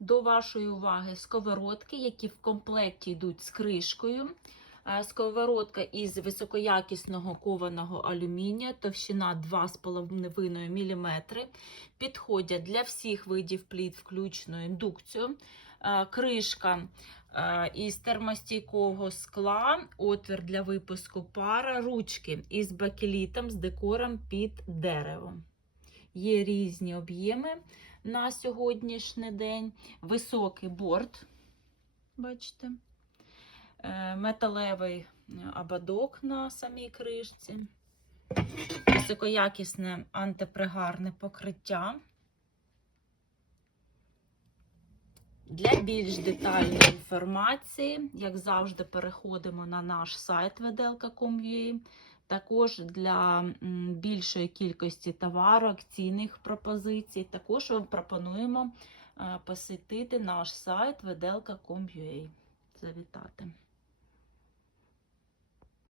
До вашої уваги сковородки, які в комплекті йдуть з кришкою. Сковородка із високоякісного кованого алюмінія, товщина 2,5 мм. Підходять для всіх видів пліт, включно індукцію. Кришка із термостійкого скла, отвір для випуску пара, ручки із бакелітом з декором під дерево. Є різні об'єми на сьогоднішній день. Високий борт, бачите, Е, металевий ободок на самій кришці, високоякісне антипригарне покриття. Для більш детальної інформації, як завжди, переходимо на наш сайт vdlk.com.ua. Також для більшої кількості товарок, цінних пропозицій, також вам пропонуємо е, посетити наш сайт vedelka.com.ua. Завітати.